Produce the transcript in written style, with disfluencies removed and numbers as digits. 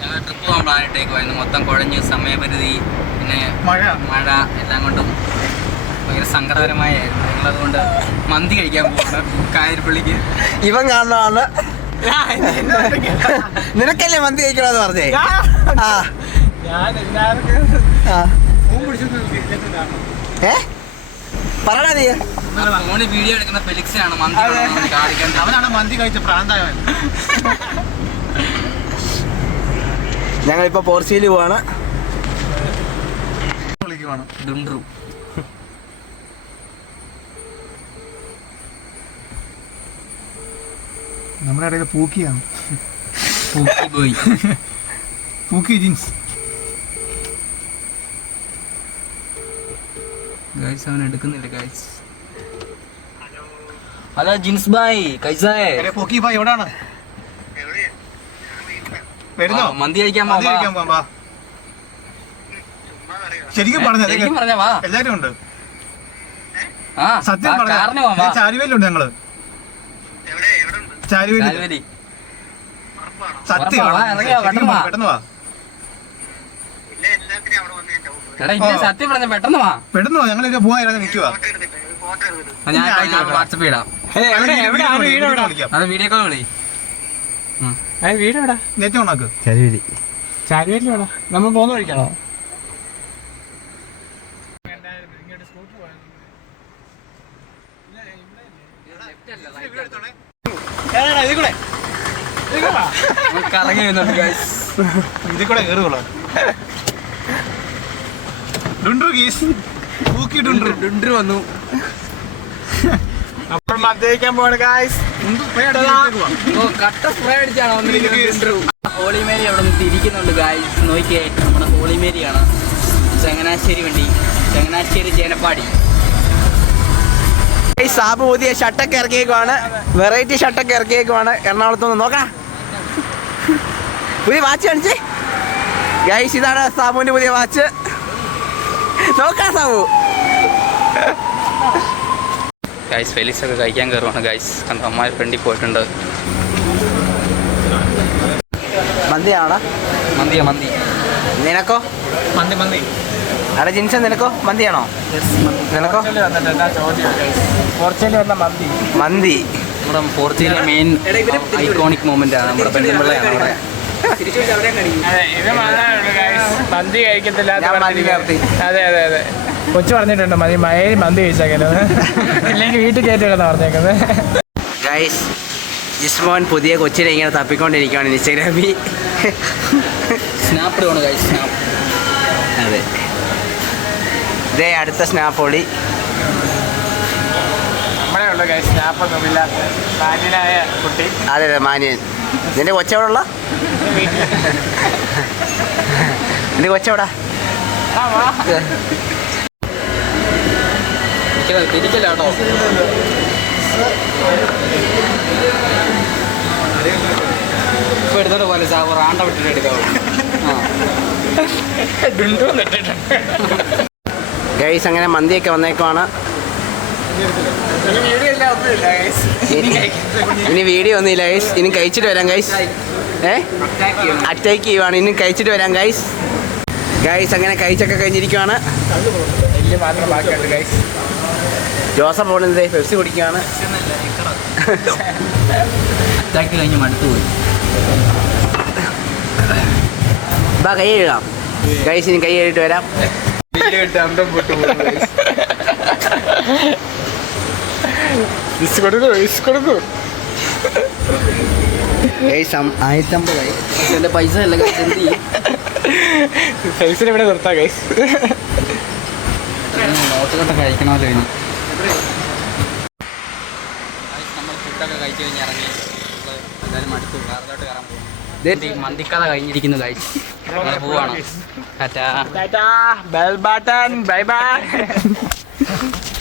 ഞങ്ങൾ ട്രിപ്പ് പോകാൻ പ്ലാനിട്ടേക്കുമായിരുന്നു. മൊത്തം കുഴഞ്ഞ് സമയപരിധി പിന്നെ മഴ എല്ലാം കൊണ്ടും ഭയങ്കര സങ്കടകരമായിരുന്നു. ഞങ്ങളതുകൊണ്ട് മന്തി കഴിക്കാൻ പോവാണ് കായൽപ്പള്ളിക്ക്. ഇവൻ കാണുന്നതാണ്. നിനക്കല്ലേ മന്തി കഴിക്കണമെന്ന് പറഞ്ഞേ? പറയണ നീ. ഫോണിൽ വീഡിയോ എടുക്കുന്ന ഫെലിക്സിനാണ് മന്തി കാണിക്കേണ്ടത്. അവനാണ് മന്തി കഴിച്ച പ്രാന്തായവൻ. ഞങ്ങളിപ്പോ പോർച്ചുഗൽ പോവാണ്. ഡുണ്ട്രു നമ്മുടെ ഇടയിൽ പൂക്കിയാണ്. പൂക്കി പോയി. പൂക്കി ജീൻസ്. ഗൈസ് അവൻ എടുക്കുന്നില്ല ഗൈസ്. ഹലോ ജിൻസ് ഭായ് കൈസാ ഹൈ? പൂക്കി ഭായ് എവിടാണ്? വരുന്നോ? മന്തി കഴിക്കാൻ പോവാ. ശരിക്കും പറഞ്ഞാ എല്ലാരും ഉണ്ട്. സത്യം പറഞ്ഞ ചാരിവേലുണ്ട് ഞങ്ങള്. ചാരിവേലി സത്യം. പെട്ടെന്ന് വാ. സത്യം പറഞ്ഞ പെട്ടെന്ന് വാ. പെട്ടെന്ന് വാ. ഞങ്ങൾ പോവാൻ നിൽക്കുക. വാട്സപ്പ് ഇടാം. അത് വീഡിയോ കോൾ വിളി. വീട് എവിടെ? നെറ്റ് ഓണാക്ക്. ചാരിവേലി വേണം. നമ്മൾ പോകുന്ന വഴിക്കാണോ? കറങ്ങി വരുന്നുണ്ട് ഗൈസ്. ഇതിൽ കൂടെ കയറുകളോ? ഡുണ്ട്രു ഗീസ്. പൂക്കി ഡുണ്ട്രു വന്നു. അപ്പോൾ മദ്യക്കാൻ പോവാണ് ഗൈസ്. കട്ട സ്പ്രേ അടിച്ചാണ് വന്നിരിക്കുന്നത്. ഹോളിമേരി അവിടെ നിന്ന് തിരിക്കുന്നുണ്ട് ഗൈസ്. നോക്കിയേ, നമ്മുടെ ഹോളിമേരിയാണ്. ചങ്ങനാശ്ശേരി വണ്ടി, ചങ്ങനാശ്ശേരി ചേനപ്പാടി. സാബ് പുതിയ ഷർട്ടൊക്കെ ഇറക്കിയേക്കുവാണ്. വെറൈറ്റി ഷർട്ടൊക്കെ ഇറക്കിയേക്കുവാണ് എറണാകുളത്തുനിന്ന്. നോക്കാം, പുതിയ വാച്ച് കാണിച്ചേ ഗൈസ്. ഇതാണ് സാബുവിന്റെ പുതിയ വാച്ച്. നോക്കാം സാബു. ഗൈസ് ഫെലിക്സ് ഒക്കെ കഴിക്കാൻ കയറുവാണ് ഗൈസ്. കണ്ടോ, അമ്മ ഫ്രണ്ടിൽ പോയിട്ടുണ്ട്. മന്തിയാണോ? മന്തിയാ മന്തി. നിനക്കോ? മന്തി. അവിടെ ജിൻസ് നിനക്കോ മന്തിയാണോ? നിനക്കോ? പോർച്ചുഗൽ വന്ന മന്തി. നമ്മുടെ പോർച്ചുഗലിലെ മെയിൻ ഐക്കോണിക് മൊമെന്റ് ആണ്. നമ്മുടെ പെണ്ണുപിള്ളയാണ് അവിടെ. മന്തി കഴിക്കത്തില്ല. അതെ അതെ അതെ. കൊച്ചു പറഞ്ഞിട്ടുണ്ട് മന്തി കഴിച്ചേക്കുന്നത്, ഇല്ലെങ്കിൽ വീട്ടിൽ കയറ്റില്ലെന്നാണ് പറഞ്ഞേക്കുന്നത്. ഗൈസ്, ജിസ്മോൻ പുതിയ കൊച്ചിനെ ഇങ്ങനെ തപ്പിക്കൊണ്ടിരിക്കുകയാണ് ഇൻസ്റ്റാഗ്രാമിൽ. സ്നാപ്പ് ഇടുവാണ് ഗൈസ്. സ്നാപ്പ്. അതെ, ഇതേ അടുത്ത സ്നാപ്പ് പൊളി. നമ്മളെ ഉള്ളു ഗൈസ് സ്നാപ്പൊന്നും ഇല്ലാത്ത മാന്യനായ കുട്ടി. അതെ അതെ, മാന്യൻ. നിന്റെ കൊച്ചെവിടെയുള്ള? നിന്റെ കൊച്ചെവിടാ? തിരിക്കില്ല കേട്ടോ. ഇപ്പൊ എടുത്തോട്ട് പോലെ റാണ്ട വിട്ടിട്ട് എടുക്കാവൂ. ഗൈസ്, അങ്ങനെ മന്തിയൊക്കെ വന്നേക്കുവാണ്. ഇനി വീഡിയോ ഒന്നുമില്ല ഗൈസ്. ഇനി കഴിച്ചിട്ട് വരാം ഗൈസ്. അറ്റാക്ക് ചെയ്യുവാണ്. ഇനി കഴിച്ചിട്ട് വരാം ഗൈസ്. ഗൈസ്, അങ്ങനെ കഴിച്ചൊക്കെ കഴിഞ്ഞിരിക്കുവാണ്. ജോസഫ് പോകുന്നത് പെപ്സി കുടിക്കുകയാണ്. അറ്റാക്ക് കഴിഞ്ഞ് മടുത്തു പോയി. ഇതാ കൈ കഴുകാം ഗൈസ്. ഇനി കൈ കഴുകിട്ട് വരാം. എന്റെ പൈസ അല്ല ഗൈസ്. എന്ത് ചെയ്യും? പൈസ ഇവിടെ നിർത്താം ഗൈസ്. നോട്ട് കണ്ട കഴിക്കണമല്ലോ. ഇനി നമ്മൾ ഫുഡൊക്കെ കഴിച്ചു കഴിഞ്ഞ് ഇറങ്ങി എല്ലാവരും മടുത്തു. കാറിലോട്ട് കയറാൻ പോകും. മന്തിക്കഥ കഴിഞ്ഞിരിക്കുന്നു ഗൈസ്. നമ്മൾ പോവാണ്. Tata. Bell button. Bye bye.